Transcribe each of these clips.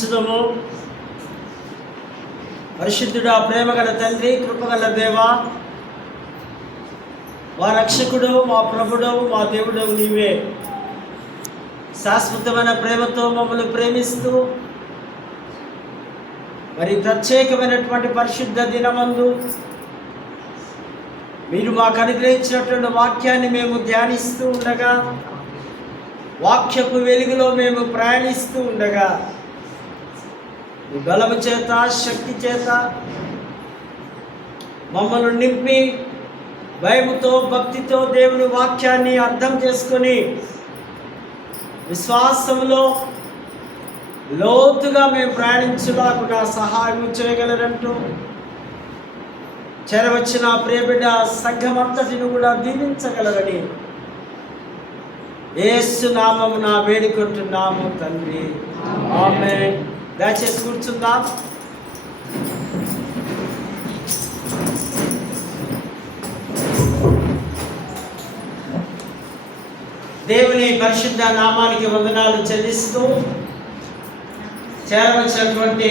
సుధము పరిశుద్ధుడా, ప్రేమగల తండ్రి, కృపగల దేవా, మా రక్షకుడు, మా ప్రభుడవు, మా దేవుడవు నీవే. శాశ్వతమైన ప్రేమతో మమ్మల్ని ప్రేమిస్తూ మరి ప్రత్యేకమైనటువంటి పరిశుద్ధ దినమందు మీరు మాకు అనుగ్రహించినటువంటి వాక్యాన్ని మేము ధ్యానిస్తూ ఉండగా, వాక్యపు వెలుగులో మేము ప్రయాణిస్తూ ఉండగా, మీ బలము చేత, శక్తి చేత మమ్మల్ని నింపి భయముతో, భక్తితో దేవుని వాక్యాన్ని అర్థం చేసుకొని విశ్వాసంలో లోతుగా మేము ప్రయాణించులాగున సహాయం చేయగలరంటూ చేరవచ్చిన ప్రియబిడ్డ సంఘమంతటిని కూడా దీవించగలరని యేసు నామమున వేడుకుంటున్నాము తండ్రి, ఆమేన్. దయచేసి కూర్చుందాం. దేవుని పరిశుద్ధ నామానికి వందనాలు చెల్లిస్తూ చేరవచ్చినటువంటి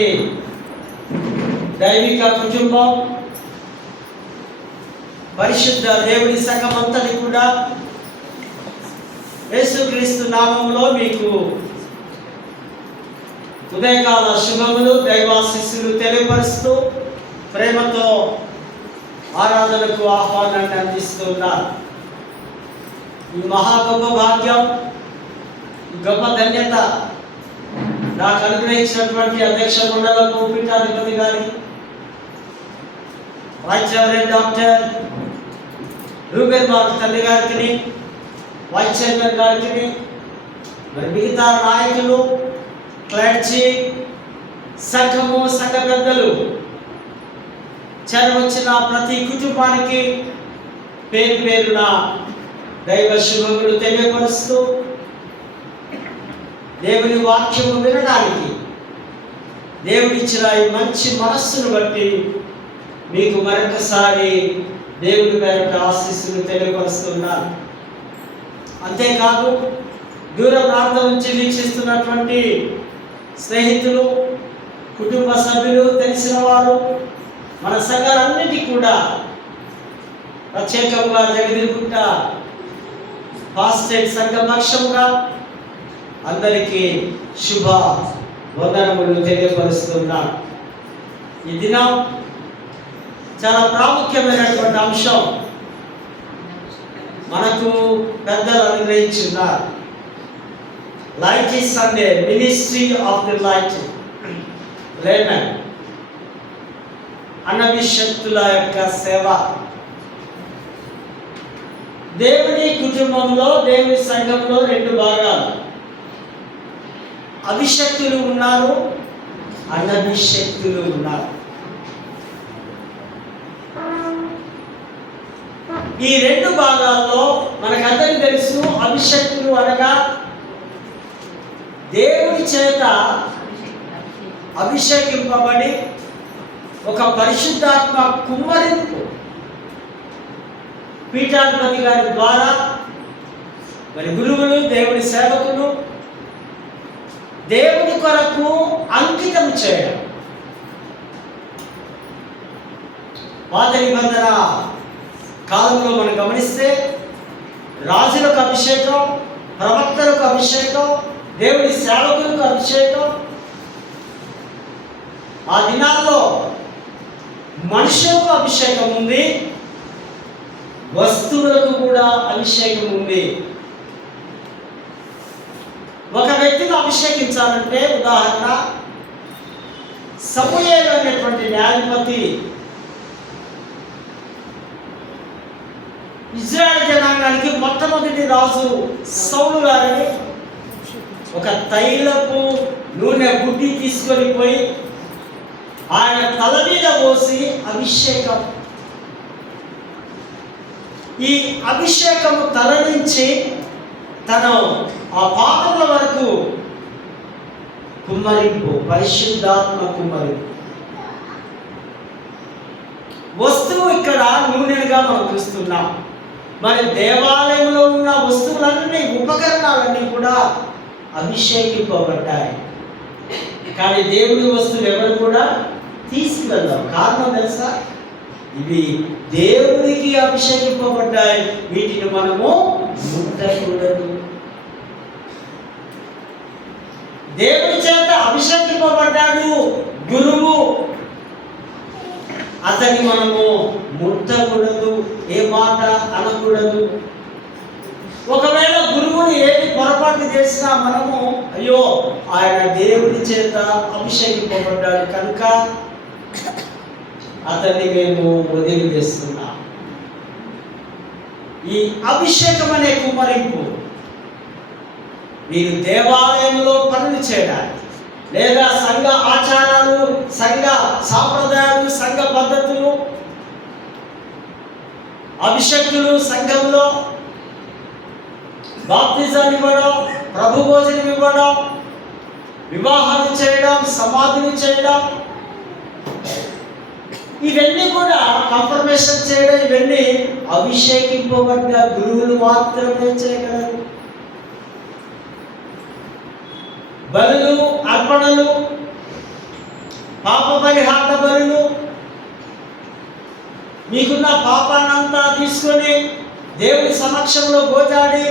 దైవిక కుటుంబం, పరిశుద్ధ దేవుని సంఘం అంతటి కూడా యేసుక్రీస్తు నామములో మీకు ఉదయకాల శుభములు, దైవాశీస్సులు తెలియపరుస్తూ ప్రేమతో ఆరాధనకు ఆహ్వానాన్ని అందిస్తున్నారు. ఈ మహా గొప్ప భాగ్యం, గొప్ప ధన్యత నాకు అనుగ్రహించినటువంటి అధ్యక్ష మండలకు పీఠాధిపతి గారి వైస్ డాక్టర్ రూబెన్ బాబు తండ్రి గారికి, వైస్ చైర్మన్ గారికి, మరి మిగతా నాయకులు, క్లర్జీ, సంఘము, సంఘ పెద్దలు, చేరవచ్చిన ప్రతి కుటుంబానికి పేరు పేరున దైవ శుభములు తెలియపరుస్తూ దేవుని వాక్యము వినడానికి దేవుడిచ్చిన ఈ మంచి మనస్సును బట్టి మీకు మరొకసారి దేవుడి పేరట ఆశీస్సులు తెలియపరుస్తున్నారు. అంతేకాదు, దూర ప్రాంతం నుంచి వీక్షిస్తున్నటువంటి స్నేహితులు, కుటుంబ సభ్యులు, తెలిసిన వారు, మన సంఘాలన్నిటికీ కూడా ప్రత్యేకంగా జగదిరుగుట్ట ఫాస్టెడ్ సంఘ పక్షంగా అందరికీ శుభ వందనములు తెలియపరుస్తున్నాను. ఈ దినం చాలా ప్రాముఖ్యమైనటువంటి అంశం మనకు పెద్దలు అనుగ్రహించున్నారు. Light is Sunday, ministry of the light layman, అన్నవిశక్తుల యొక్క సేవ. దేవుని కుటుంబంలో, దేవుని సంఘంలో రెండు భాగాలు, అభిషక్తులు ఉన్నారు, అన్నభిషక్తులు ఉన్నారు. ఈ రెండు భాగాల్లో మనకందరికీ తెలుసు, అభిషక్తులు అనగా దేవుని చేత అభిషేకింపబడి ఒక పరిశుద్ధాత్మ కుమ్మరింపు పీఠాధిపతి గారి ద్వారా మరి గురువులు, దేవుని సేవకులు దేవుని కొరకు అంకితం చేయడం. పాత నిబంధన కాలంలో మనం గమనిస్తే రాజులకు అభిషేకం, ప్రవక్తలకు అభిషేకం, దేవుని సేవకులకు అభిషేకం. ఆ దినాల్లో మనుషులకు అభిషేకం ఉంది, వస్తువులకు కూడా అభిషేకం ఉంది. ఒక వ్యక్తిని అభిషేకించాలంటే, ఉదాహరణ సమూయేలు అనేటువంటి న్యాయాధిపతి ఇజ్రాయెల్ జనాంగానికి మొట్టమొదటి రాజు సౌలు గారిని ఒక తైలపు నూనె బుడ్డి తీసుకొని పోయి ఆయన తల మీద పోసి అభిషేకం. ఈ అభిషేకము తల నుంచి తను ఆ పాదముల వరకు కుమ్మరింపు, పరిశుద్ధాత్మ కుమ్మరింపు. వస్తువు ఇక్కడ నూనెగా మనం చూస్తున్నాం. మరి దేవాలయంలో ఉన్న వస్తువులన్నీ, ఉపకరణాలన్నీ కూడా అభిషేకింపబడ్డాయి. కానీ దేవుడి వస్తువులు ఎవరు కూడా తీసుకువెళ్దాం. కారణం తెలుసా? ఇవి దేవుడికి అభిషేకింపబడ్డాయి, వీటిని మనము ముట్టకూడదు. దేవుడి చేత అభిషేకింపబడ్డాడు గురువు, అతన్ని మనము ముట్టకూడదు, ఏ మాట అనకూడదు. ఒకవేళ గురువుని ఏది పొరపాటు చేసినా మనము అయ్యో ఆయన దేవుడి చేత అభిషేకింపబడ్డాడు కనుక అతన్ని మేము వదిలివేస్తున్నాం. ఈ అభిషేకం అనే కుమ్మరింపు మీరు దేవాలయంలో పనులు చేయడానికి, లేదా సంఘ ఆచారాలు, సంఘ సాంప్రదాయాలు, సంఘ పద్ధతులు, అభిషేకులు సంఘంలో బాప్తిజాలు ఇవ్వడం, ప్రభు భోజనం ఇవ్వడం, వివాహాలు చేయడం, సమాధులు చేయడం, ఇవన్నీ కూడా కన్ఫర్మేషన్ చేయడం, ఇవన్నీ అభిషేకింపబడ్డ గురువులు మాత్రమే చేయగలరు. బలులు, అర్పణలు, పాప పరిహార బలులు, మీకున్న పాపాన్నంతా తీసుకొని దేవుడి సమక్షంలో గోజాడి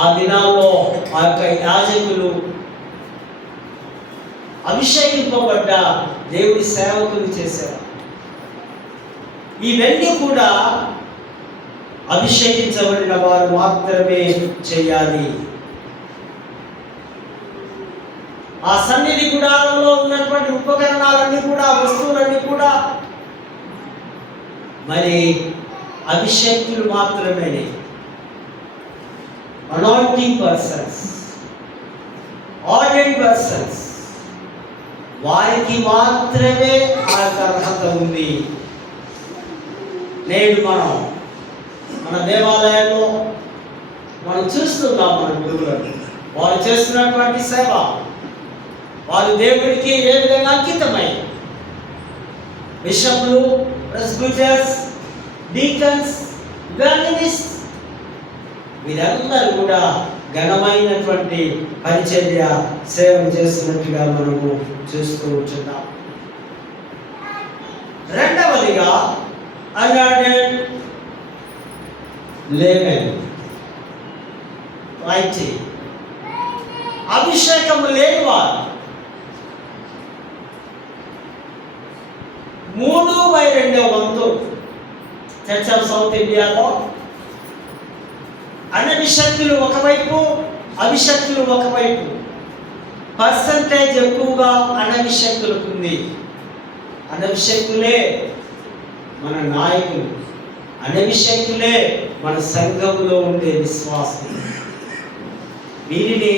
ఆ దినాల్లో ఆ యొక్క యాజకులు అభిషేకింపబడ్డ దేవుడి సేవకులు చేశారు. ఇవన్నీ కూడా అభిషేకించబడిన వారు మాత్రమే చేయాలి. ఆ సన్నిధి గుడారంలో ఉన్నటువంటి ఉపకరణాలన్నీ కూడా, వస్తువులన్నీ కూడా మరి అభిషేకులు మాత్రమే, అనాయింటింగ్ పర్సన్స్, ఆర్డెంట్ పర్సన్స్, వారికి మాత్రమే ఆ అర్హత ఉంది. నేడు మన దేవాలయంలో మనం చూస్తున్నాం మన గురువులను, వారు చేస్తున్నటువంటి సేవ, వారు దేవుడికి ఏ విధంగా అంకితమై బిషప్లు, ప్రెస్బిటర్స్, డీకన్స్, ఇవాంజలిస్ట్ వీరందరూ కూడా ఘనమైనటువంటి పరిచర్య సేవలు చేస్తున్నట్టుగా మనము చూస్తూ ఉంటున్నాం. రెండవదిగా అన్ఆర్డర్డ్ లేమెన్, అభిషేకము లేనివారు 3/2 వంతు చర్చ్ ఆఫ్ సౌత్ ఇండియాలో అనభిషక్తులు ఒకవైపు, అభిషక్తులు ఒకవైపు. పర్సంటేజ్ ఎక్కువగా అనభిషక్తులకు ఉంది. అనభిషక్తులే మన నాయకులు, అనభిషక్తులే మన సంఘంలో ఉండే విశ్వాసం. వీరిని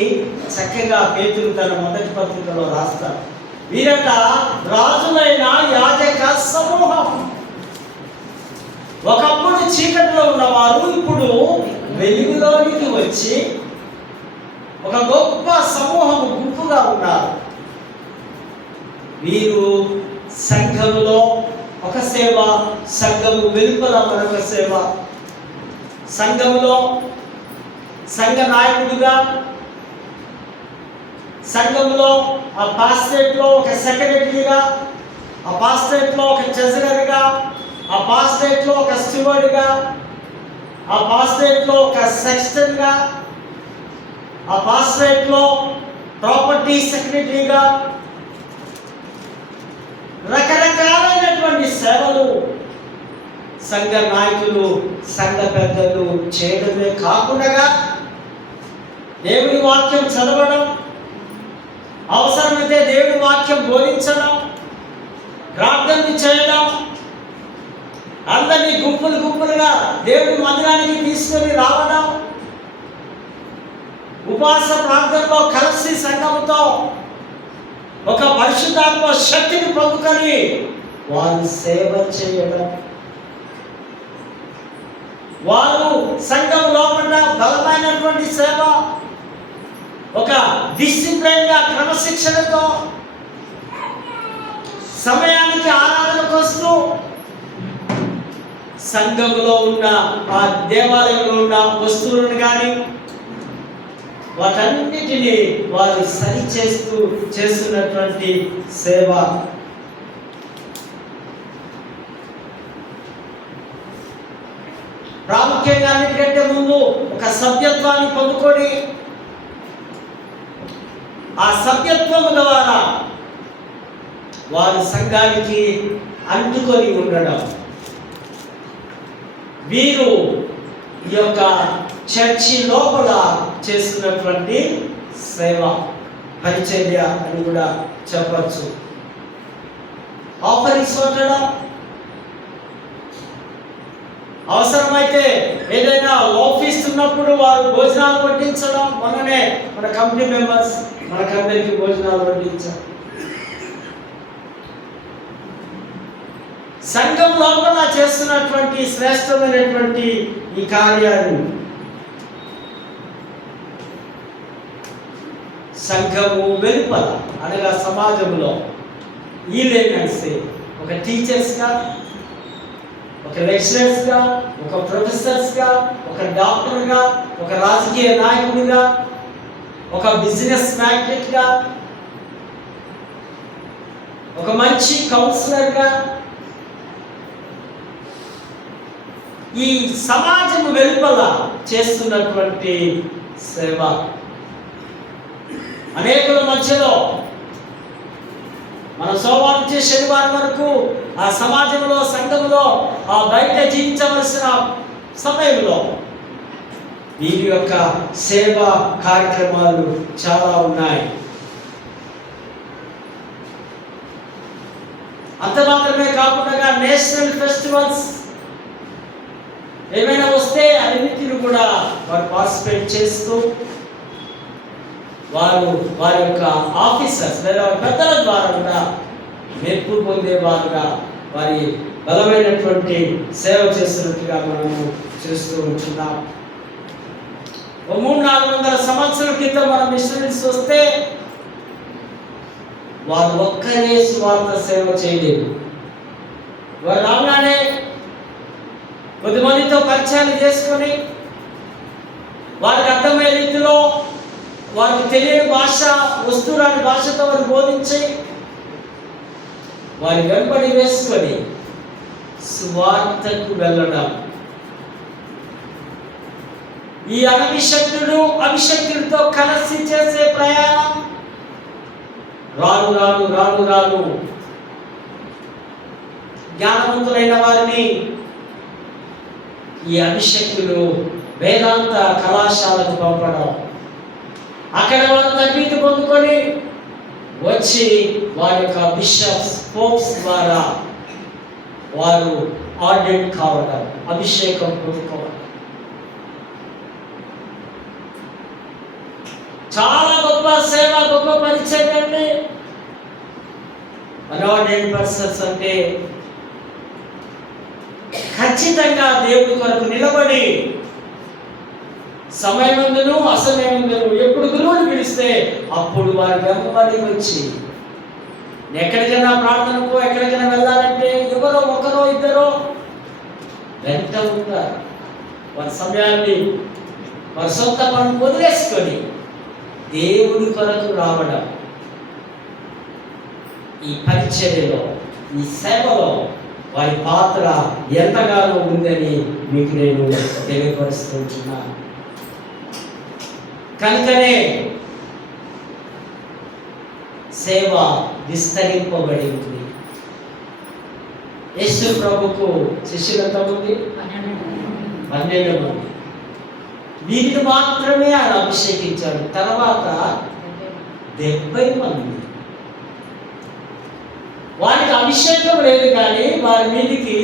చక్కగా పేతురు తన మొదటి పత్రికలో రాస్తారు. వీరట రాజులైన యాజక సమూహం. ఒకప్పుడు చీకటిలో ఉన్నవారు ఇప్పుడు వెలుగులోనికి వచ్చి ఒక గొప్ప సమూహం, గుంపుగా ఉన్నారు. వీరు సంఘంలో ఒక సేవ, సంఘము వెలుపల మరొక సేవ. సంఘంలో సంఘ నాయకుడిగా, సంఘంలో ఆ పాస్టరేట్లో ఒక సెక్రటరీగా, ఆ పాస్టరేట్లో ఒక ట్రెజరర్గా, ఆ పాస్టరేట్లో ఒక స్టూవర్డ్గా, ఆ పాస్టరేట్లో ఒక సెక్స్టన్గా, ఆ పాస్టరేట్లో ప్రాపర్టీ సెక్రటరీగా, రకరకాలైనటువంటి సేవలు సంఘ నాయకులు, సంఘ పెద్దలు చేయడమే కాకుండా దేవుడి వాక్యం చదవడం, అవసరమైతే దేవుడి వాక్యం బోధించడం, ప్రార్థనలు చేయడం, అందరినీ గుంపులు గుంపులుగా దేవుడి మందిరానికి తీసుకొని రావడం, ఉపవాస ప్రార్థనలో కలిసి సంఘముతో ఒక పరిశుద్ధాత్మ శక్తిని పొందుకొని వారు సేవ చేయడం, వారు సంఘం లోపల బలమైనటువంటి సేవ, ఒక డిసిప్లిన్గా, క్రమశిక్షణతో సమయానికి ఆరాధనకు వస్తూ సంఘంలో ఉన్న ఆ దేవాలయంలో ఉన్న వస్తువులను కానీ, వాటన్నిటినీ వారు సరి చేస్తున్నటువంటి సేవ. ప్రాముఖ్యంగా అన్నిటికంటే ముందు ఒక సభ్యత్వాన్ని పొందుకొని ఆ సభ్యత్వం ద్వారా వారు సంఘానికి అంటుకొని ఉండడం. వీరు ఈ యొక్క చర్చి లోపల చేస్తున్నటువంటి సేవ, పరిచర్య అని కూడా చెప్పచ్చు. ఆఫరింగ్స్ పెట్టడం, అవసరమైతే ఏదైనా ఆఫీస్ ఉన్నప్పుడు వారు భోజనాలు వడ్డించడం. మొన్ననే మన కమిటీ మెంబర్స్ మనకందరికీ భోజనాలు వడ్డించారు. సంఘం లోపల చేస్తున్నటువంటి శ్రేష్టమైనటువంటి ఈ కార్యాలు సంఘము వెలుపల అనగా సమాజంలో ఈ లేనెన్సీ ఒక టీచర్స్గా, ఒక లెక్చరర్స్గా, ఒక ప్రొఫెసర్స్గా, ఒక డాక్టర్గా, ఒక రాజకీయ నాయకుడిగా, ఒక బిజినెస్ మ్యాగ్నెట్గా, ఒక మంచి కౌన్సిలర్గా ఈ సమాజం వెలుపల చేస్తున్నటువంటి సేవ. అనేకుల మధ్యలో మన సోమవారం నుంచి శనివారం వరకు ఆ సమాజంలో, సంఘంలో, ఆ బయట జీవించవలసిన సమయంలో వీరి యొక్క సేవా కార్యక్రమాలు చాలా ఉన్నాయి. అంత మాత్రమే కాకుండా నేషనల్ ఫెస్టివల్స్ ఏమైనా వస్తే అన్నిటిని కూడా వారు పార్టిసిపేట్ చేస్తూ వారి యొక్క ఆఫీసర్స్ లేదా పెద్దల ద్వారా కూడా మెప్పు పొందేవారుగా వారి బలమైనటువంటి సేవ చేస్తున్నట్టుగా మనము చూస్తూ ఉంటున్నాం. 300-400 సంవత్సరాల క్రితం మన మిషనరీస్ వస్తే వారు ఒక్కరే స్వార్థ సేవ చేయలేదు. వారు రాగానే కొద్దిమందితో పరిచయాలు చేసుకొని వారికి అర్థమయ్యే రీతిలో, వారికి తెలియని భాష, వస్తువురాని భాషతో వారు బోధించి వారి వెంబడి వేసుకొని స్వార్థకు వెళ్ళడం. ఈ అభిషక్తుడితో కలిసి చేసే ప్రయాణం రాను రాను రాను రాను జ్ఞానవంతులైన వారిని ఈ అభిషక్తులు వేదాంత కళాశాలకు పంపడం, అక్కడ వారు తరబితి పొందుకొని వచ్చి వారి యొక్క బిషప్స్, పోప్స్ ద్వారా వారు ఆర్డెంట్ కావడం, అభిషేకం పొందుకోవడం. చాలా గొప్ప సేవ, గొప్ప పరిచయం అండి. అనార్డెంట్ పర్సన్స్ అంటే ఖచ్చితంగా దేవుడి కొరకు నిలబడి సమయమందును అసమయమందును ఎప్పుడు గురువుని పిలిస్తే అప్పుడు వారి వెంబడి వచ్చి ఎక్కడికైనా ప్రార్థనకు, ఎక్కడికైనా వెళ్ళాలంటే ఎవరో ఒకరో ఇద్దరో వెంట ఉంటారు. వారి సమయాన్ని వారి సొంత పనులు వదిలేసుకొని దేవుడి కొరకు రావడం. ఈ పరిచర్యలో, ఈ సేవలో వారి పాత్ర ఎంతగానో ఉందని మీకు నేను తెలియపరుస్తున్నాను. కనుకనే సేవ విస్తరింపబడి ఉంది. యేసు ప్రభుకు శిష్యులు ఎంతమంది? 12 మంది. వీరిని మాత్రమే ఆయన అభిషేకించాడు. తర్వాత 70 మంది. వారికి అభిషేకం లేదు, కానీ వారి మీదికి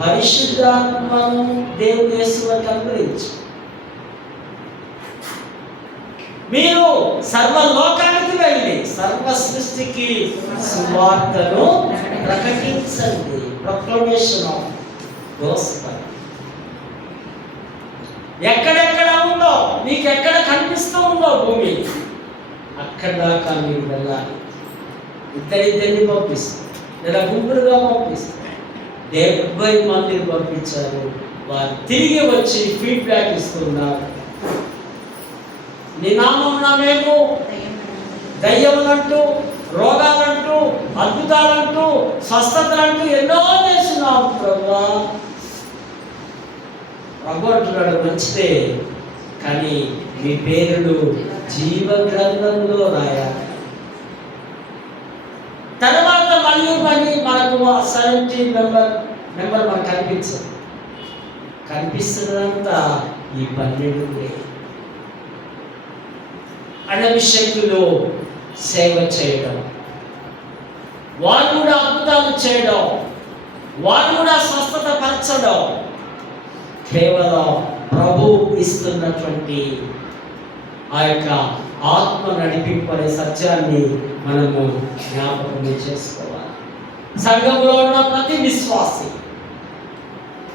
పరిశుద్ధాత్మను దేవుడు యేసువకు అనుగ్రహించు. మీరు సర్వలోకానికి వెళ్ళి సర్వ సృష్టికి సువార్తను ప్రకటించండి. Proclamation of gospel. ఎక్కడెక్కడ ఉందో, మీకు ఎక్కడ కనిపిస్తూ ఉందో భూమి, అక్కడ దాకా మీరు వెళ్ళాలి. ఇద్దరిద్దరిని పంపిస్తారు లేదా గుంపులుగా పంపిస్తారు. 70 మందిని పంపించారు. వారు తిరిగి వచ్చి ఫీడ్బ్యాక్ ఇస్తున్నారు. నీ నామమున మేము దయ్యములంటూ, రోగాలంటూ, అద్భుతాలంటూ, స్వస్థతలంటూ ఎన్నో చేస్తున్నాం ప్రభువా. ప్రభు అంటున్నాడు, మంచిదే, కానీ మీ పేరులు జీవ గ్రంథంలో రాయాలి. తర్వాత మళ్ళీ మనకు 70 నెంబర్ మనకు కనిపించదు. కనిపిస్తున్నంతా ఈ 12 అణవిశక్తులు సేవ చేయడం, వారు కూడా అద్భుతాలు చేయడం, వారు కూడా స్వస్థత పరచడం కేవలం ప్రభు ఇస్తున్నటువంటి ఆ యొక్క ఆత్మ నడిపింపనే సత్యాన్ని మనము జ్ఞాపకం చేసుకోవాలి. సంఘంలో ఉన్న ప్రతి విశ్వాసి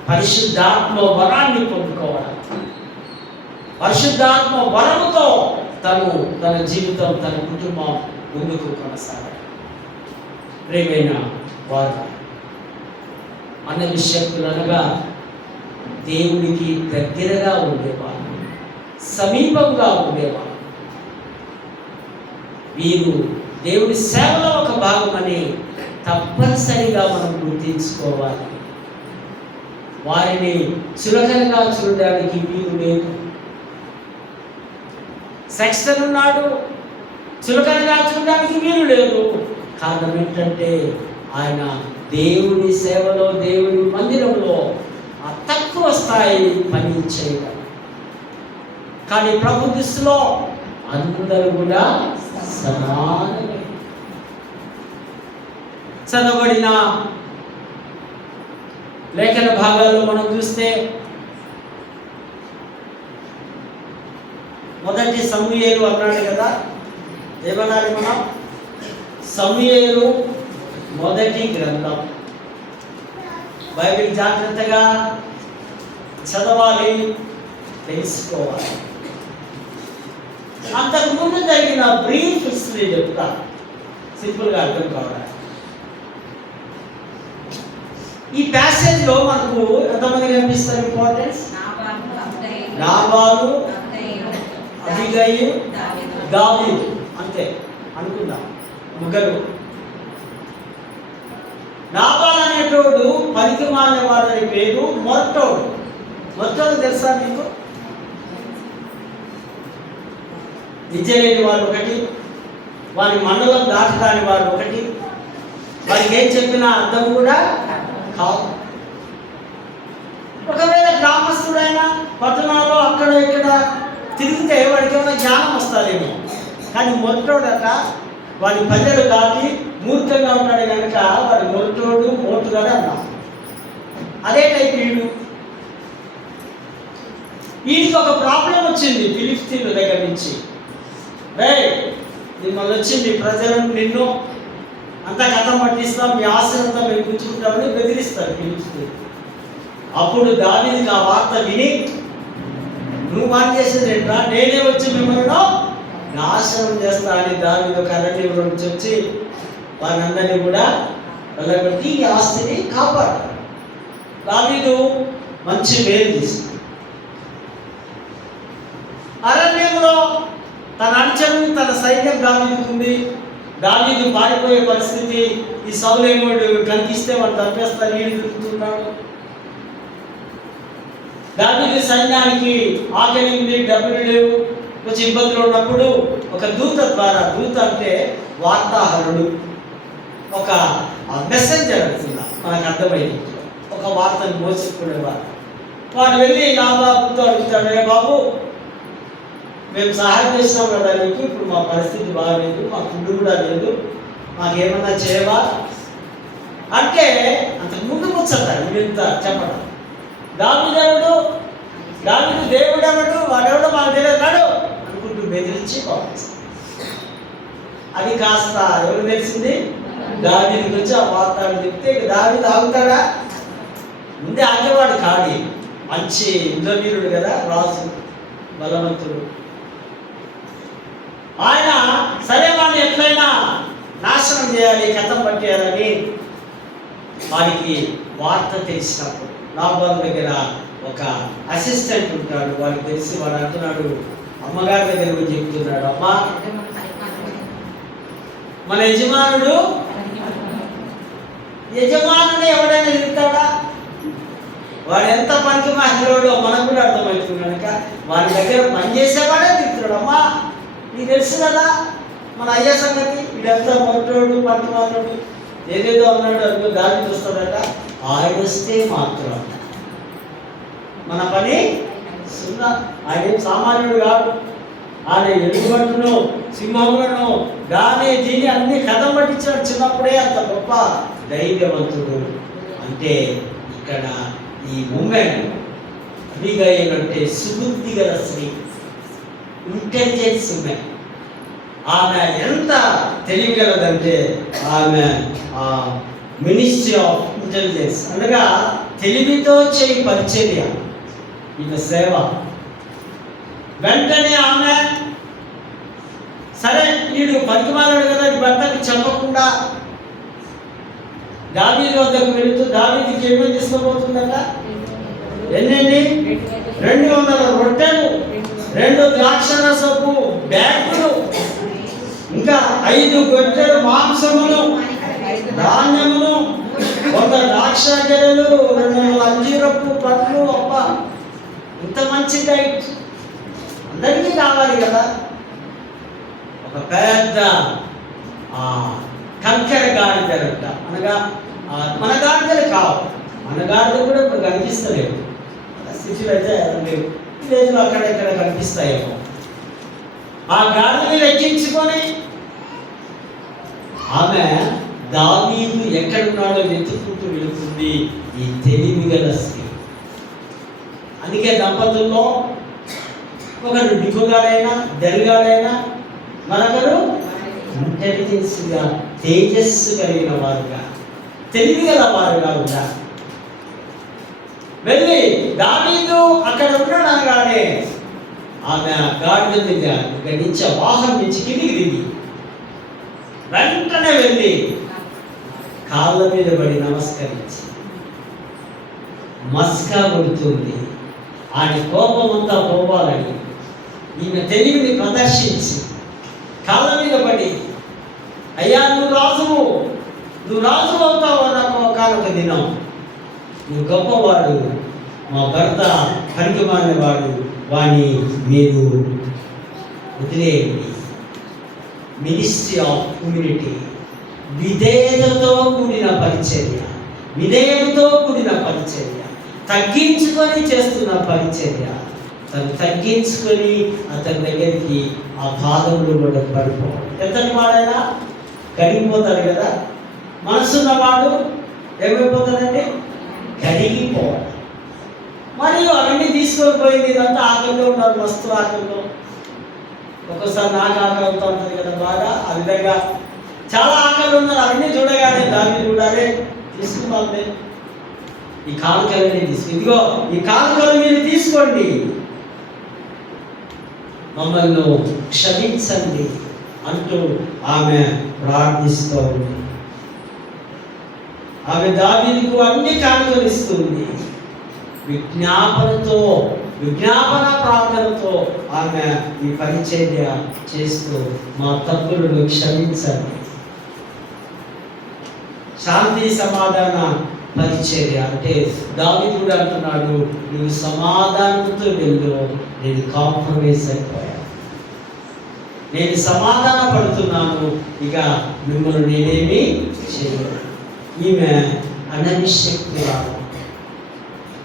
పరిశుద్ధాత్మ వరాన్ని పొందుకోవాలి. పరిశుద్ధాత్మ వరముతో తన జీవితం, తన కుటుంబం ముందుకు కొనసాగాలి. ప్రియమైన వారు, అణవిశక్తులు అనగా దేవునికి దగ్గరగా ఉండేవారు, సమీపంగా ఉండేవారు. వీరు దేవుని సేవలో ఒక భాగమని తప్పనిసరిగా మనం గుర్తించుకోవాలి. వారిని చులకనగా చూడడానికి వీలు లేదు. సెక్షన్ ఉన్నాడు, చులకనగా చూడడానికి వీలు లేదు. కారణం ఏంటంటే ఆయన దేవుని సేవలో, దేవుని మందిరంలో ఆ తక్కువ స్థాయి పని చేయడం. కానీ ప్రభు దృష్టిలో అందరూ కూడా సమానమే. చదవబడిన లేఖన భాగాల్లో మనం చూస్తే మొదటి సమూయేలు అన్నాడు కదా, ఏమనాలి మనం? సమూయేలు మొదటి గ్రంథం. బైబిల్ జాగ్రత్తగా చదవాలి, తెలుసుకోవాలి. అంతకుముందు జరిగిన బ్రీఫ్ హిస్టరీ చెప్తా, సింపుల్గా అర్థం కావాలి. ఈ ప్యాసేజ్లో మనకు ఎంతమంది కనిపిస్తారు ఇంపార్టెన్స్? నాబాలు, అబీగయీలు, దావీదు, అంతే అనుకుందాం, ముగ్గురు. నాబాల్ అనేటోడు పనికి మాలినవాడని పేరు, మొరటోడు. మొరటోడు తెలుసా మీకు? విద్య లేని వాడు ఒకటి, వారి మండలం దాటడాని వాడు ఒకటి, వారికి ఏం చెప్పినా అర్థం కూడా కాదు. ఒకవేళ గ్రామస్తుడైనా పట్టణాల్లో అక్కడ ఇక్కడ తిరిగితే వాడికి ఏమైనా జ్ఞానం వస్తారేమో. కానీ మొరటోడట వాడి పల్లెలు దాటి మూర్ఖంగా ఉన్నాడు కనుక వాడి మొరటోడు, మోటుగాడు అన్నాం. అదే టైప్ వీడికి ఒక ప్రాబ్లం వచ్చింది ఫిలిస్తీన్ల దగ్గర నుంచి. మిమ్మల్ని వచ్చింది ప్రజలను, నిన్ను అంతా కథం పట్టిస్తాం, మీ ఆశలంతా మేము కూర్చుంటామని బెదిరిస్తారు ఫిలిస్తీన్లు. అప్పుడు దావీదుకి ఆ వార్త విని, నువ్వు మాట చేసేది ఏంట్రా, నేనే వచ్చి మిమ్మల్ని నాశనం చేస్తా అని దావీదు అరణ్యంలో నుంచి వచ్చి వారిని అందరినీ కూడా వెళ్ళగొట్టి ఈ ఆస్తిని కాపాడు. దావీదు మంచి మేలు తీసుకు అరణ్యంలో తన అంచెను, తన సైన్యం దావీదుకుంది. దావీదు పారిపోయే పరిస్థితి. ఈ సౌలేముడు కనిపిస్తే వాళ్ళు తప్పేస్తారు, ఈడు దొరుకుతున్నాడు. దావీదు సైన్యానికి ఆకలి ఉంది, డబ్బులు లేవు, కొంచెం ఇబ్బందులు ఉన్నప్పుడు ఒక దూత ద్వారా, దూత అంటే వార్తాహరుడు, ఒక మెసెంజర్ అనుకున్నా మనకు అర్థమైంది, ఒక వార్తను మోసుకునేవారు. వాడు వెళ్ళి నాబాబుతో అడుగుతాడు, ఏ బాబు, మేము సహాయం చేసినాం కదా నీకు, ఇప్పుడు మా పరిస్థితి బాగాలేదు, మా ఫుడ్ కూడా లేదు, మాకేమన్నా చేయవా అంటే అంతకు ముందు ముచ్చట ఇంత చెప్పడం. దావీదు దేవుడు ఎవడు, వాడెవడో మాకు తెలియదు అనుకుంటూ బెదిరించి పంపిస్తాడు. అది కాస్త ఎవరు తెలిసింది? దావీదుకి వచ్చి ఆ వార్తను చెప్తే ఇక దావీదు ఆగుతాడా? ముందే ఆగేవాడు కాదు, మంచి యుద్ధవీరుడు కదా, రాజు, బలవంతుడు. ఆయన సరే వాడిని ఎట్లయినా నాశనం చేయాలి, కథం పట్టేయాలని వాడికి వార్త తెలిసినప్పుడు నాబాలు దగ్గర ఒక అసిస్టెంట్ ఉంటాడు, వాడికి తెలిసి వాడు అంటున్నాడు, ఆ అమ్మగారి దగ్గర పోయి చెప్తున్నాడు, అమ్మా మన యజమానుడు ఎవడైనా తింటాడా? వాడు ఎంత పనికి మాట్లాడో మనకు కూడా అర్థమవుతుంది కనుక వాడి దగ్గర పనిచేసేవాడే తింటాడు. అమ్మా నీకు తెలుసు కదా మన అయ్యే సంగతి, వీడంతా మొట్టోడు పనికి మాట్లాడు ఏదేదో అన్నాడు అందులో దారి చూస్తాడట. ఆయన వస్తే మాత్రం మన పని సున్నా. ఆయన సామాన్యుడు కాదు. ఆయన ఎలుగుబంటును సింహములను గానే దీని అన్ని కథం పట్టించాడు చిన్నప్పుడే. అంత గొప్ప ధైర్యవంతుడు. అంటే ఇక్కడ ఈ మూమెంట్ అబిగయీల్ అంటే సుబుద్ధి గల స్త్రీ, ఇంటెలిజెన్స్ ఉమెన్. ఆమె ఎంత తెలియగలదంటే ఆమె మినిస్ట్రీ ఆఫ్ ఇంటెలిజెన్స్ అనగా తెలివితో చేయి పరిచర్య, ఈమె సేవ. వెంటనే ఆమె సరే వీడు పనికిమాలాడు కదా ఈ భర్తకి చెప్పకుండా దావీదు వద్దకు వెళుతూ దావీదుకి ఏమేమి తీసుకోబోతుందట? ఎన్నండి? 200 రొట్టెలు, 2 ద్రాక్షరసపు బ్యాగులు, ఇంకా 5 గొట్టెలు మాంసములు, ధాన్యములు, 100 ద్రాక్ష గెలలు, 200 అంజీరపు పండ్లు. అబ్బ ఇంత మంచి డైట్ అందరికీ కావాలి కదా. ఒక పెద్ద కంకెర గాడిదలంట, అనగా మన గాడిదలు కావు, మన గాడిదలు కూడా ఇప్పుడు కనిపిస్తలేవు, సిటీలో అయితే లేవు, విలేజ్లో అక్కడెక్కడ కనిపిస్తాయేమో. ఆ గాడిదని ఎక్కించుకొని ఆమె దావీదు ఎక్కడున్నాడో వెతుక్కుంటూ వెళుతుంది. ఈ తెలివి గల స్త్రీ. అందుకే దంపతుల్లో ఒకరు డిగుగాడైనా దరిగాడైనా మరొకరు ఇంటెలిజెన్స్గా తేజస్సు కలిగిన వారుగా తెలివి గల వారుగా ఉంటారు. వెళ్ళి దావీదు అక్కడ ఉన్నాడు అనగానే ఆమె గాడిద దగ్గర నుంచి వాహనం నుంచి కిందికి దిగి వెంటనే వెళ్ళి కాళ్ళ మీద పడి నమస్కరించి మస్కా కొడుతుంది. ఆయన కోపం అంతా పోవాలని ఈమె తెలివిని ప్రదర్శించి కాళ్ళ మీద పడి, అయ్యా నువ్వు రాజు అవుతావు నాకు ఒకనొక దినం, నువ్వు గొప్పవాడు, మా భర్త పనికిమాలినవాడు, వాణ్ణి మీరు వదిలేయండి. మినిస్ట్రీ ఆఫ్ హ్యూమిలిటీ, విధేయతతో కూడిన పరిచర్య, విధేయతతో కూడిన పరిచర్య, తగ్గించుకొని చేస్తున్న పరిచర్య. తను తగ్గించుకొని అతని దగ్గరికి ఆ పాదములు కూడా పడిపోవాలి. ఎంతటి వాడైనా కరిగిపోతాడు కదా. మనసున్నవాడు ఏమైపోతాడండి? కరిగిపోవాలి. మరియు అవన్నీ తీసుకొని పోయింది. ఇదంతా ఆకలిలో ఉన్నారు, మస్తు ఆకలిలో. ఒక్కోసారి నాకు ఆకలి అవుతూ ఉంటుంది కదా బాగా. ఆ విధంగా చాలా ఆకలి ఉన్నారు. అవన్నీ చూడగానే దాన్ని చూడాలి, తీసుకున్నాంలే ఈ కానుకలన్నీ తీసుకు, ఇదిగో ఈ కానుకలు మీరు తీసుకోండి, మమ్మల్ని క్షమించండి అంటూ ఆమె ప్రార్థిస్తూ ఉంది. ఆమె దావీదుకు అన్ని కానుకలు ఇస్తుంది. విజ్ఞాపన ప్రార్థనతో ఆమె ఈ పరిచర్య చేస్తూ మా తప్పులను క్షమించండి. శాంతి సమాధాన పరిచర్య అంటే దావీదు కూడా అంటున్నాడు, నువ్వు సమాధానంతో వెళ్ళు, నేను కాంప్రమైజ్ అయిపోయాను, నేను సమాధాన పడుతున్నాను, ఇక మిమ్మల్ని నేనేమి చేయను. ఈమె అనభిషక్తురాలు.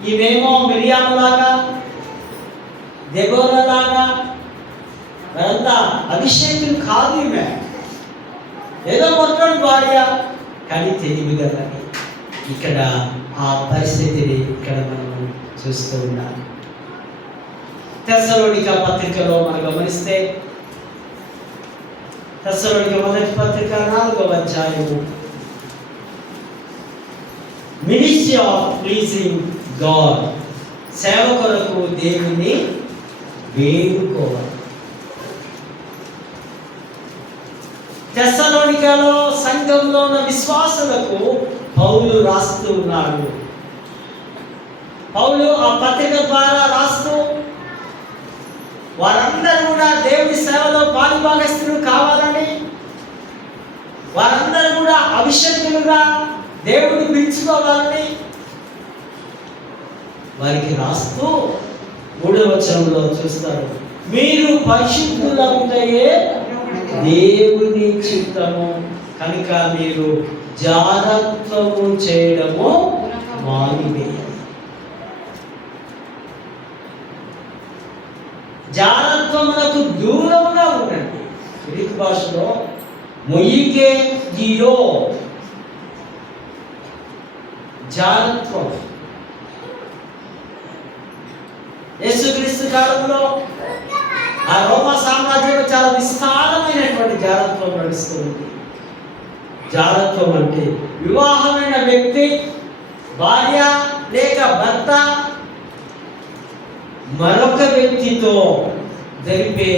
ఈమెమో మిరియాములాగా దెబోరాలాగా అదంతా అభిషేకులు కాదు. ఈమె ఏదో మొట్టమొదటి భార్య, కానీ తెలివి గలని. ఇక్కడ ఆ పరిస్థితిని ఇక్కడ మనం చూస్తూ ఉన్నాం. తెస్సలోనిక పత్రికలో మనం గమనిస్తే, తెస్సలోనిక మొదటి పత్రిక 4వ అధ్యాయము, మినిస్ట్రీ ఆఫ్ ప్లీజింగ్ గాడ్, సేవ కొరకు దేవుని వేడుకోవాలి. తెస్సలోనికలో సంఘంలో ఉన్న విశ్వాసులకు పౌలు రాస్తూ ఉన్నాడు. పౌలు ఆ పత్రిక ద్వారా రాస్తూ వారందరూ కూడా దేవుని సేవలో పాలుభాగస్తులు కావాలని, వారందరూ కూడా అభిషక్తులుగా దేవుడిని పిలుచుకోవాలని వారికి రాస్తూ 3వ వచనంలో చూస్తారు, మీరు పరిశుద్ధులవుతాయే దేవుని చిత్తము కనుక మీరు జారత్వము చేయడము మానివేయాలి. జారత్వములకు దూరంగా ఉండండి. గ్రీకు భాషలో మొయికే గియో, జారత్వం. యేసుక్రీస్తు కాలంలో ఆ రోమా సామ్రాజ్యంలో చాలా విస్తారమైనటువంటి జారత్వం నడుస్తుంది. జారత్వం అంటే వివాహమైన వ్యక్తి భార్య లేక భర్త మరొక వ్యక్తితో జరిపే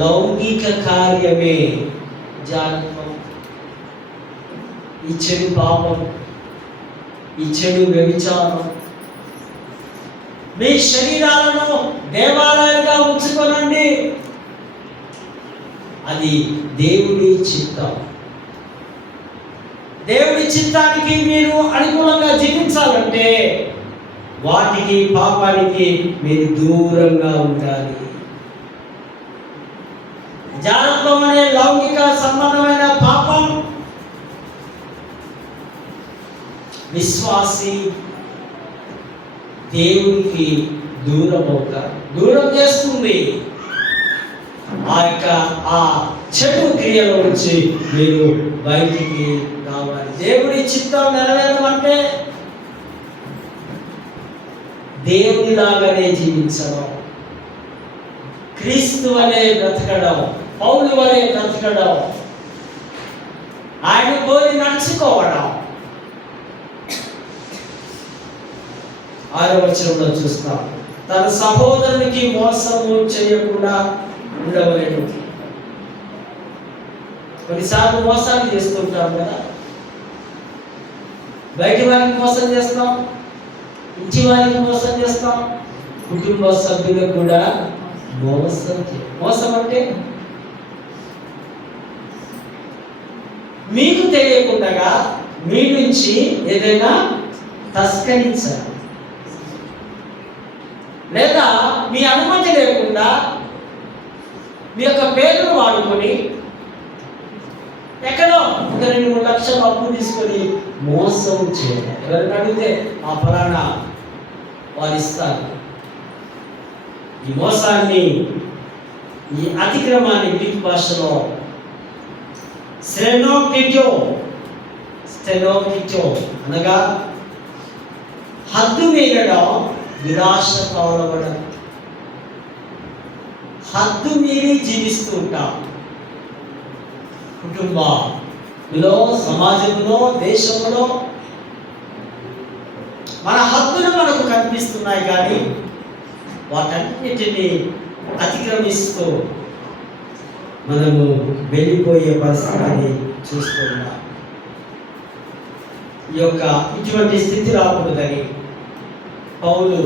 లౌకిక కార్యమే జారత్వం. ఈ చెడు పాపం, ఈ చెడు వ్యభిచారం. మీ శరీరాలను దేవాలయంగా ఉంచుకోనండి, అది దేవుడి చిత్తం. దేవుడి చిత్తానికి మీరు అనుకూలంగా జీవించాలంటే వాటికి, పాపానికి మీరు దూరంగా ఉండాలి. జారత్వం అనే లౌకిక సంబంధమైన పాపం విశ్వాసి దేవునికి దూరం చేస్తుంది. ఆ చెడు క్రియల నుంచి మీరు బయటికి రావాలి. దేవుడి చిత్తం నెరవేరమంటే దేవునిలాగానే జీవించడం, క్రీస్తు వలె బ్రతకడం, పౌలు వలె బ్రతకడం, ఆయన కోరి నడుచుకోవడం. 6వ వచనంలో చూస్తాం, తన సహోదరునికి మోసము చేయకుండా ఉండవలేను. కొన్నిసార్లు మోసాలు చేస్తుంటాం కదా, బయటి వారికి మోసం చేస్తాం, ఇంటి వారికి మోసం చేస్తాం, కుటుంబ సభ్యులకు కూడా మోసం అంటే మీకు తెలియకుండా మీ నుంచి ఏదైనా తస్కరించాలి, లేదా మీ అనుమతి లేకుండా మీ యొక్క పేరును వాడుకొని ఎక్కడో 2-3 లక్షలు అప్పు తీసుకొని మోసం చేయాలి. ఎవరైనా అడిగితే ఆ ఫలానా వారు ఇస్తారు. ఈ మోసాన్ని, ఈ అతిక్రమాన్ని గ్రీక్ భాషలో స్టెనోక్టిటో అనగా హద్దు మీరడం, నిరాశ పాలవడం. హద్దు మీరి జీవిస్తూ ఉంటాం. కుటుంబంలో, సమాజంలో, దేశంలో మన హద్దులు మనకు కనిపిస్తున్నాయి, కానీ వాటన్నిటినీ అతిక్రమిస్తూ మనము వెళ్ళిపోయే పరిస్థితిని చూస్తున్నాం. ఇటువంటి స్థితి రాకూడదని పౌలు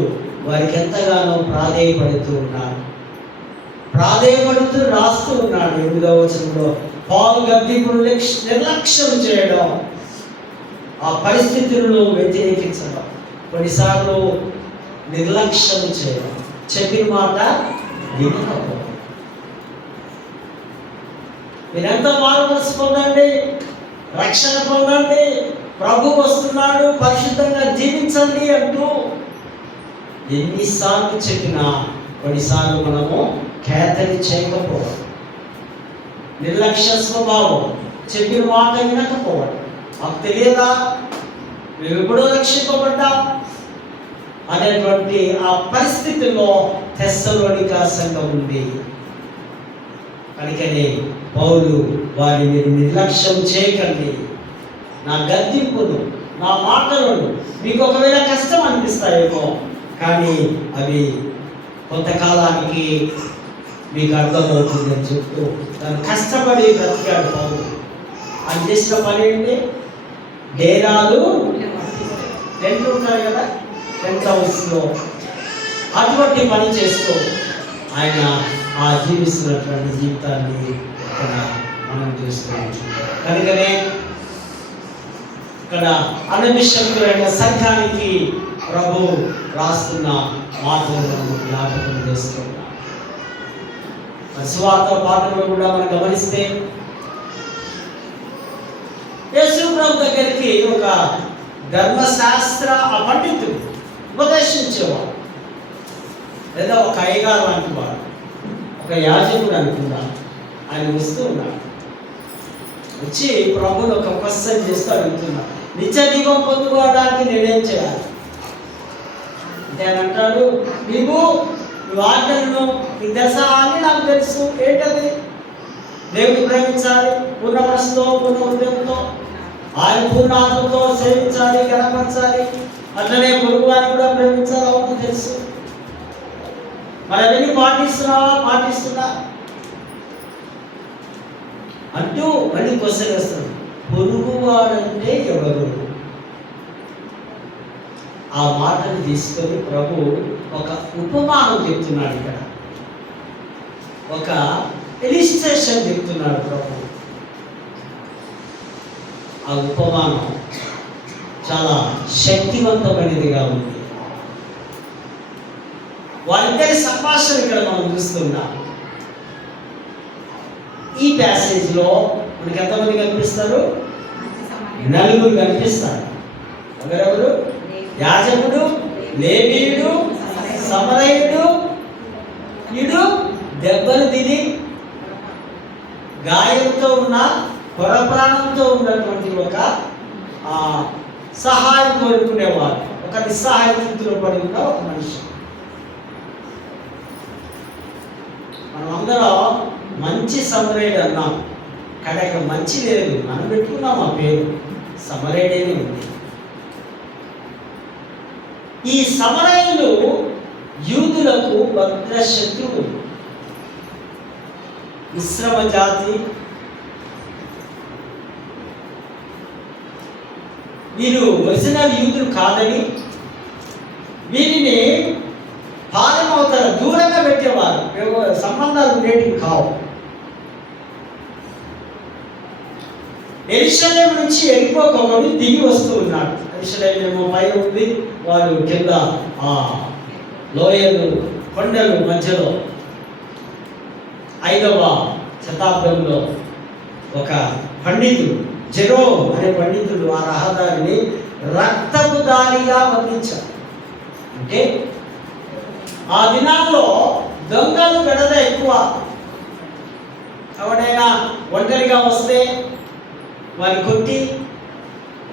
వారికి ఎంతగానో ప్రాధేయపడుతూ రాస్తూ ఉన్నాడు. 8వ వచనంలో పాలు గద్దింపును నిర్లక్ష్యం చేయడం, ఆ పరిస్థితులను వ్యతిరేకించడం, కొన్నిసార్లు నిర్లక్ష్యం చేయడం, చెప్పిన మాట వినకపోవడం. మీరెంత మారుమనసు పొందండి, రక్షణ పొందండి, ప్రభు వస్తున్నాడు, పరిశుద్ధంగా జీవించండి అంటూ ఎన్నిసార్లు చెప్పినా కొన్నిసార్లు మనము ఖేతరి చేయకపోవడం, నిర్లక్ష్య స్వభావం, చెప్పిన మాట వినకపోవడం. మాకు తెలియదా, మేము ఎప్పుడో రక్షింపబడ్డా అనేటువంటి ఆ పరిస్థితుల్లో తెస్సలోనిక సంఘం ఉంది. కనుకనే పౌలు వారిని మీరు నిర్లక్ష్యం చేయకండి, నా గద్దింపును, నా మాటలను మీకు ఒకవేళ కష్టం అనిపిస్తాయేమో, కానీ అవి కొంతకాలానికి మీకు అర్థమవుతుందని చెప్తూ తను కష్టపడి బ్రతికాడు పౌలు. ఆయన చేసిన పని ఏంటి? డేరాలు, టెంట్ ఉంటాయి కదా, టెంట్ హౌస్లో అటువంటి పని చేస్తూ ఆయన ఆ జీవిస్తున్నటువంటి జీవితాన్ని ఇక్కడ మనం చూస్తున్నాం. కనుకనే ఇక్కడ అనిమిషకులైన సంఘానికి ప్రభు రాస్తున్న మాటలను జ్ఞాపకం చేస్తున్నాం. సువార్త పాఠంలో కూడా మనం గమనిస్తే యేసు ప్రభు దగ్గరికి ఒక ధర్మశాస్త్ర పండితుడు ఉపదేశించేవాడు, లేదా ఒక అయ్యగారు లాంటి వాడు, ఒక యాజకుడు అనుకున్నాడు. ఆయన వస్తూ ఉన్నాడు. వచ్చి ప్రభుని ఒక క్వశ్చన్ చేస్తూ అడుగుతున్నాడు, నిత్య జీవం పొందుకోవడానికి నేనేం చేయాలి అంటే ఆయన అంటాడు, నీవు ఆజ్ఞలను నీకు తెలుసా అని నాకు తెలుసు. ఏంటది? దేవుని ప్రేమించాలి పూర్ణ మనసుతో, పూర్ణ హృదయంతో, ఆయన పూర్ణ ఆత్మతో సేవించాలి, కనపరచాలి. అట్లనే పొరుగు వారిని కూడా ప్రేమించాలి. అవును తెలుసు. మరి అవన్నీ పాటిస్తున్నా అంటూ మళ్ళీ క్వశ్చన్ వేస్తాడు, పొరుగువాడంటే ఎవరు? ఆ మాటను తీసుకొని ప్రభు ఒక ఉపమానం చెప్తున్నాడు. ఇక్కడ ఒక ఇలిస్ట్రేషన్ చెప్తున్నాడు ప్రభు. ఆ ఉపమానం చాలా శక్తివంతమైనదిగా ఉంది. వారిద్దరి సంభాషణ ఇక్కడ మనం చూస్తున్నాం. ఈ ప్యాసేజ్లో మనకి ఎంతమంది కనిపిస్తారు? నలుగురు కనిపిస్తారు. ఎవరెవరు? యాజకుడు, లేవీయుడు, సమరయుడు. వీడు దెబ్బలు తిని గాయంతో ఉన్న, పొరప్రాణంతో ఉన్నటువంటి ఒక సహాయం కోరుకునేవాడు, ఒక నిస్సహాయ స్థితిలో పడి ఉన్న ఒక మనిషి. మనమందరం మంచి సమరేయుడు అన్నాం, కానీ అక్కడ మంచి లేదు. మనం పెట్టుకున్నాం ఆ పేరు, సమరేయుడేనే ఉంది. ఈ సమరయులు యూదులకు భద్ర శత్రువులు. మిశ్రమ జాతి. వీరు ఒరిజినల్ యూదులు కాదని వీరిని పాలనవతల దూరంగా పెట్టేవారు. సంబంధాలు ఉండేటివి కావు. యెరూషలేము నుంచి వెళ్ళిపోకూడదు దిగి వస్తూ ఉన్నాడు. యెరూషలేము పైన ఉంది, వారు కింద లోయలు, కొండలు మధ్యలో. 5వ శతాబ్దంలో ఒక పండితుడు, జెరోమ్ అనే పండితుడు, ఆ రహదారిని రక్తపు దారిగా వర్ణించాడు. అంటే ఆ దినాల్లో దొంగలు గడద ఎక్కువ. ఎవడైనా ఒంటరిగా వస్తే వారిని కొట్టి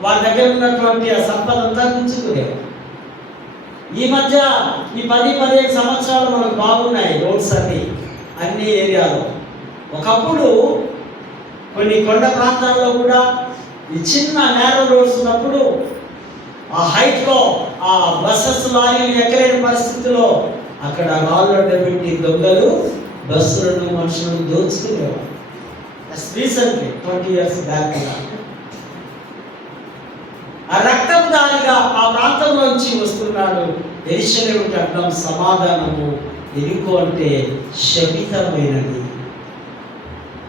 వారి దగ్గర ఉన్నటువంటి ఆ సంపద అంతా గుంజుకునేవారు. ఈ మధ్య ఈ 10-15 సంవత్సరాలు మనకు బాగున్నాయి రోడ్స్ అన్ని ఏరియాలో. ఒకప్పుడు కొన్ని కొండ ప్రాంతాల్లో కూడా ఈ చిన్న నేరో రోడ్స్ ఉన్నప్పుడు ఆ హైట్లో ఆ బస్సెస్ లారీలు ఎక్కలేని పరిస్థితిలో అక్కడ రాళ్ళు అడ్డబెట్టి దొంగలు బస్సులను, మనుషులను దోచుకునేవారు. Recently 20 years back. ఆ రక్తం దారిగా ఆ ప్రాంతంలోంచి వస్తున్నాడు. యెరూషలేముకి అర్థం సమాధానము, ఎరుకో అంటే శపితమైనది.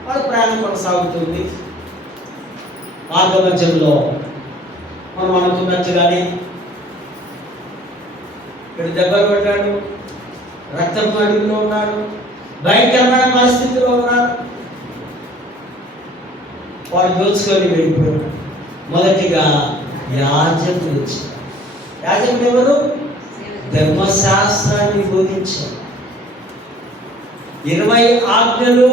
వాడు ప్రయాణం కొనసాగుతుంది. మార్గ మధ్యంలో మనం అనుకున్నట్టుగానే వీడు దెబ్బలు పడ్డాడు, రక్తం అడుగులో ఉన్నాడు, భయంకరమైన పరిస్థితిలో ఉన్నాడు. వాడు దోచుకొని వెళ్ళిపోయాడు. మొదటిగా యాజకుడు వచ్చాడు. యాజకుడు ఎవరు? ధర్మశాస్త్రాన్ని బోధించాడు. 20 ఆజ్ఞలు,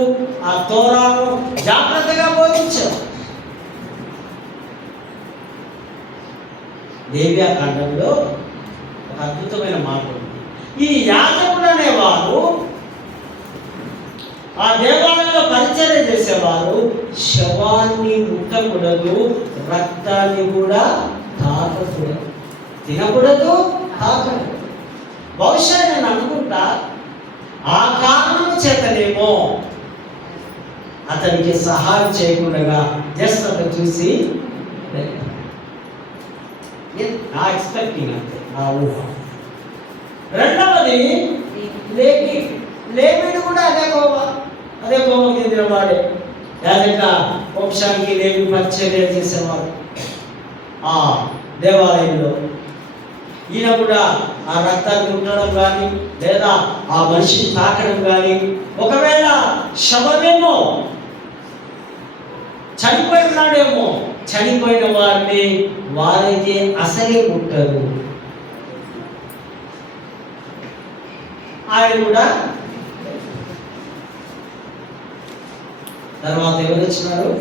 ఆ తోరాను జాగ్రత్తగా బోధించాడు. లేవ్యాకాండంలో ఒక అద్భుతమైన మాట ఉంది. ఈ యాజకుడు అనేవారు ఆ దేవాలయంలో పరిచర్య చేసేవారు శవాన్ని ముట్టకూడదు, రక్తాన్ని కూడా తాకకూడదు, తినకూడదు, తాకకూడదు. బహుశా నేను అనుకుంటా ఆ కారణం చేతనేమో అతనికి సహాయం చేయకుండా జస్ట్ అతను చూసి నా ఎక్స్పెక్టింగ్ అంతే, నా ఊహ. రెండవది లేవి. లేవీడు కూడా అదే కోవకు చెందిన వాడే. యాజక వంశానికి లేవి పరిచర్య చేసేవాడు ఆ దేవాలయంలో. ఈయన కూడా ఆ రక్తాన్ని ముట్టడం కానీ లేదా ఆ మనిషిని తాకడం కానీ, ఒకవేళ శవమేమో చనిపోయి ఉన్నాడేమో, చనిపోయిన వారిని వారైతే అసలే ముట్టరు. ఆయన కూడా తర్వాత ఎవరు వచ్చినారు?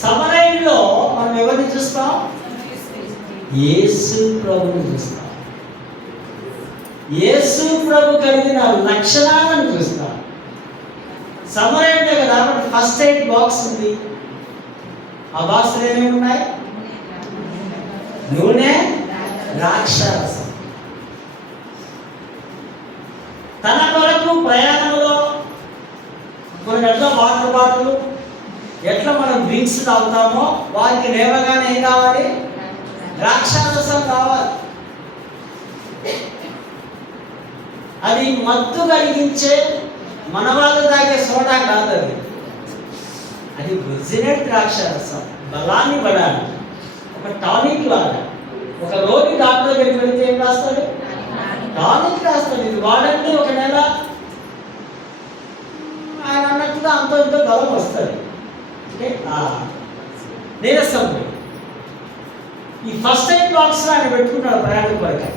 సమరయుల్లో మనం ఎవరిని చూస్తాం? యేసు ప్రభుని చూస్తాం. యేసు ప్రభు కలిగిన లక్షణాలను చూస్తాం. సమరయుడి దగ్గర ఫస్ట్ ఎయిడ్ బాక్స్ ఉంది. ఆ బాక్స్ ఏమేమి ఉన్నాయి? నూనె, ద్రాక్షారసం. తన కొరకు ప్రయాణంలో కొన్ని గంటల వాటర్ బాటిల్, ఎట్లా మనం డ్రింక్స్ తాగుతామో వారికి లేవగానే ఏం కావాలి? ద్రాక్షారసం కావాలి. అది మత్తు కలిగించే మన వాళ్ళు తాగే సోడా కాదు, అది ఒరిజినల్ ద్రాక్షారసం. బలాన్ని పడాలి, ఒక టానిక్ లాగా. ఒక రోగి డాక్టర్ దగ్గరికి వెళితే ఏం రాస్తాడు? టానిక్ రాస్తాడు. ఇది వాడండి, ఒక నెల ఆయన అన్నట్టుగా అంత ఇంత బలం వస్తుంది. అంటే నీరసం. ఈ ఫస్ట్ ఎయిడ్ బాక్స్ ఆయన పెట్టుకుంటాడు ప్రయాణం వరకు.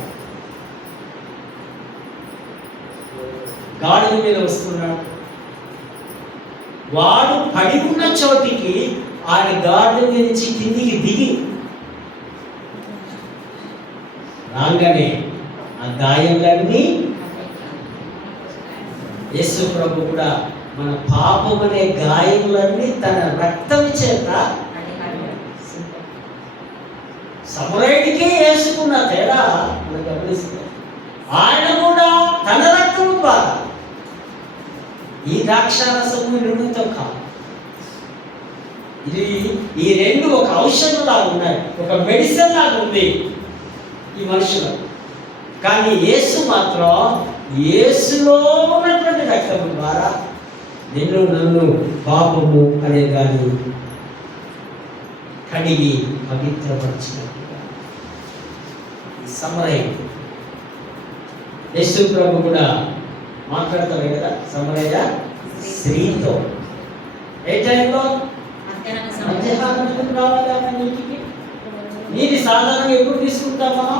గాడిద మీద వస్తున్నాడు, వాడు పడి ఉన్న చోటికి ఆయన గాడిద మీద నుంచి కిందికి దిగి రాగానే ఆ గాయములన్నీ యేసు ప్రభు కూడా మన పాపం అనే గాయములన్నీ తన రక్తం చేత, సమరయుడికే యేసుకున్న తేడా మనం గమనిస్తాం. ఆయన కూడా తన రక్తం ద్వారా, ఈ ద్రాక్షారసము నూనెతో కాదు, ఇది ఈ రెండు ఒక ఔషధం లాగా ఉన్నాయి, ఒక మెడిసిన్ లాగా ఉంది ఈ మనుషులు. కానీ యేసు మాత్రం యేసులో ఉన్నటువంటి రక్తము ద్వారా నిన్ను నన్ను పాపము అనే దాన్ని కడిగి పవిత్రపరిచినట్టుగా సమరయుడు. యేసు ప్రభు కూడా మాట్లాడతారు కదా సమరయ స్త్రీతో. ఏ టైంలో? మధ్యాహ్నం రావాలి అన్న నీటికి. నీటి సాధారణంగా ఎప్పుడు తీసుకుంటాం మనం?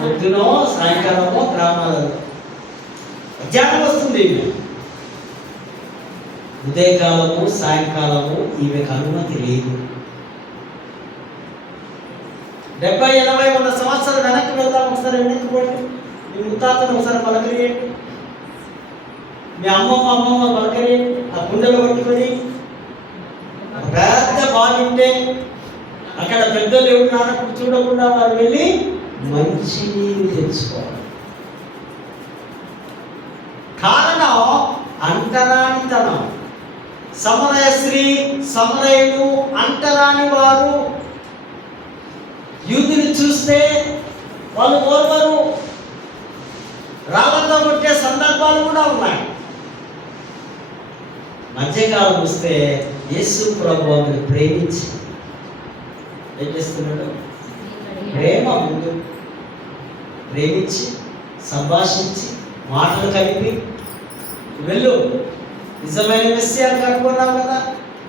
పొద్దునో సాయంకాలమో గ్రామాలలో. మధ్యాహ్నం వస్తుంది, ఉదయకాలము సాయంకాలము ఈమెకు అనుమతి లేదు. 70, 80, 100 సంవత్సరాలు వెనక్కి వెళ్దాం. ఒకసారి వెనక్కి పోండి. మీ ముత్తాతను ఒకసారి పలకరియండి, మీ అమ్మమ్మ పలకరియండి. ఆ గుండెలు పట్టుకొని పెద్ద బాగుంటే అక్కడ పెద్దలు ఎవరు నాన్నప్పుడు చూడకుండా వారు వెళ్ళి మంచి నీరు తెచ్చుకోవాలి. కారణం అంటరానితనం. సమరయ స్త్రీ, సమరయులు అంటరాని వారు. యూదులు చూస్తే వాళ్ళు ఓర్వరు, రాళ్ళతో కొట్టే సందర్భాలు కూడా ఉన్నాయి. మధ్యకాలం వస్తే యేసు ప్రభు ఆమెను ప్రేమించి ఏం చేస్తున్నాడు? ప్రేమ ముందు ప్రేమించి సంభాషించి మాటలు కలిపి, వెళ్ళు, నిజమైన మెస్సియాను కనుక్కున్నావు కదా,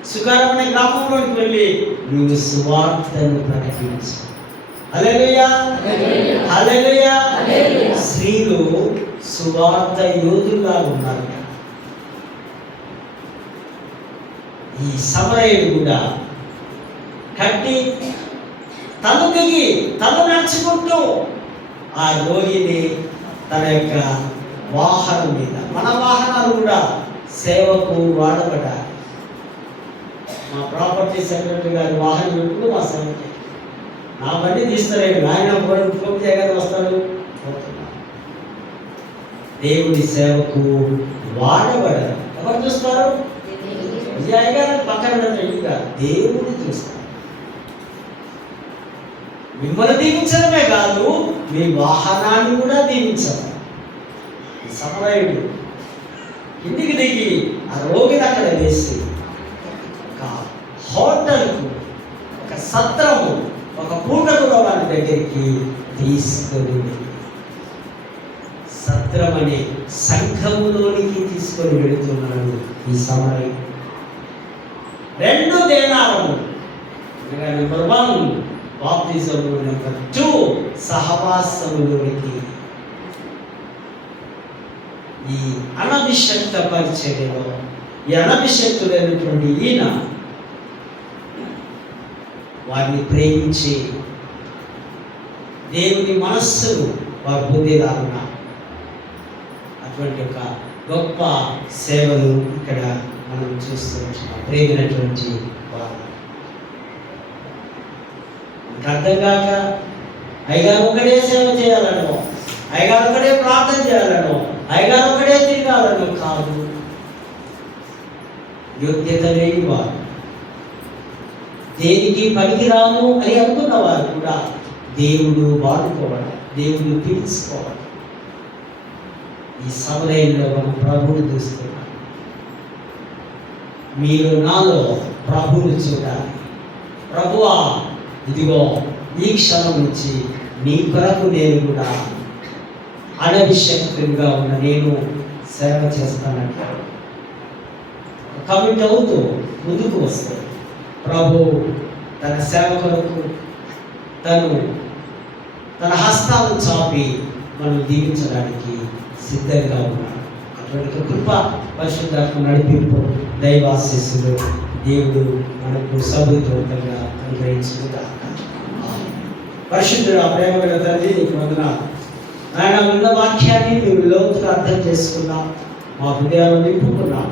సుకారం అనే గ్రామంలోకి వెళ్ళి నువ్వు సువార్తను ప్రకటించు. హల్లెలూయా, హల్లెలూయా. స్త్రీలు సువార్త యోధుల్లా ఉన్నారు. ఈ సమరయుడు కూడా కట్టి తను దిగి తను నడుచుకుంటూ ఆ రోగిని తన యొక్క వాహనం మీద, మన వాహనాలు కూడా సేవకు వాడబడాలి. మా ప్రాపర్టీ సెక్రటరీ గారి వాహనం ఎప్పుడు మా సేవకి, నా బండి తీస్తారేడు, ఆయన ఫోన్ చేయగానే వస్తాడు. దేవుడి సేవకు వాడబడరు. ఎవరు చూస్తారు? విజయగారు పక్కన దేవుడు చూస్తారు. మిమ్మల్ని దీవించడమే కాదు, మీ వాహనాన్ని కూడా దీవించాలి. సమరయుడు ఇంటికి దిగి ఆ రోగిని అక్కడ వేసి ఒక హోటల్కు, ఒక సత్రము, ఒక పూట కూడా వారి దగ్గరికి తీసుకొని సత్రం అనే సంఘములోనికి తీసుకొని వెళుతున్నాడు ఈ సమరయుడు. 2 దేనారము, నెంబర్ 1 బాప్తిజము, నెంబర్ 2 సహవాసములోనికి. ఈ అనభిషక్త పరిచర్యలో ఈ అనభిషక్తులైనటువంటి ఈయన వారిని ప్రేమించి దేవుని మనస్సును వారు పొందేలాగున అటువంటి ఒక గొప్ప సేవలు ఇక్కడ మనం చూస్తూ ఉంటున్నాం. ప్రేమైనటువంటి వారు అర్థం కాక అయ్యగారు ఒక్కడే సేవ చేయాలనో, అయ్యగారు ఒక్కడే ప్రార్థన చేయాలనో, అయ్యగారు ఒక్కడే తిరగాలనో కాదు. యోగ్యత లేని వారు, దేనికి పనికిరాము అని అనుకున్న వారు కూడా దేవుడు వాడుకోవాలి, దేవుడు పిలుచుకోవాలి. ఈ సమయంలో మనం ప్రభువుని చూస్తున్నాం. మీరు నాలో ప్రభువుని చూడాలి. ప్రభువా, ఇదిగో ఈ క్షణం నుంచి నీ కొరకు నేను కూడా అనభిషక్తునిగా ఉన్న నేను సేవ చేస్తానంటాడు. కమిట్ అవుతూ ముందుకు వస్తాడు. ప్రభు తన సేవ కొరకు తన హస్తాలను చాపి మనం దీవించడానికి సిద్ధంగా ఉన్నాడు. అటువంటి కృప, పరిశుద్ధాత్మ నడిపింపు, దైవాశీస్సులు దేవుడు మనకు సమృద్ధివంతంగా అనుగ్రహించుకుంటారు. పరిశుద్ధుడు, ఆ ప్రేమ గల తండ్రి, నీకు వందనాలు. ఆయన ఉన్న వాక్యాన్ని మేము లోతుగా అర్థం చేసుకున్నాం, మా హృదయాలు నింపుకున్నాం.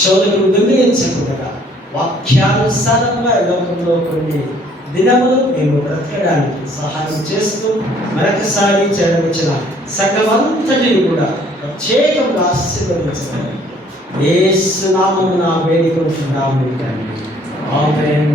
శోధకులు దొంగిలించకుండా వాక్యానుసారంగా లోకంలో కొన్ని దినములు మేము బ్రతకడానికి సహాయం చేస్తూ మరొకసారి చేరవచ్చిన సంఘమంతటిని కూడా ప్రత్యేకంగా ఆశీర్వదించడం యేసు నామమున వేడుకుంటున్నాము తండ్రి. ఆమేన్.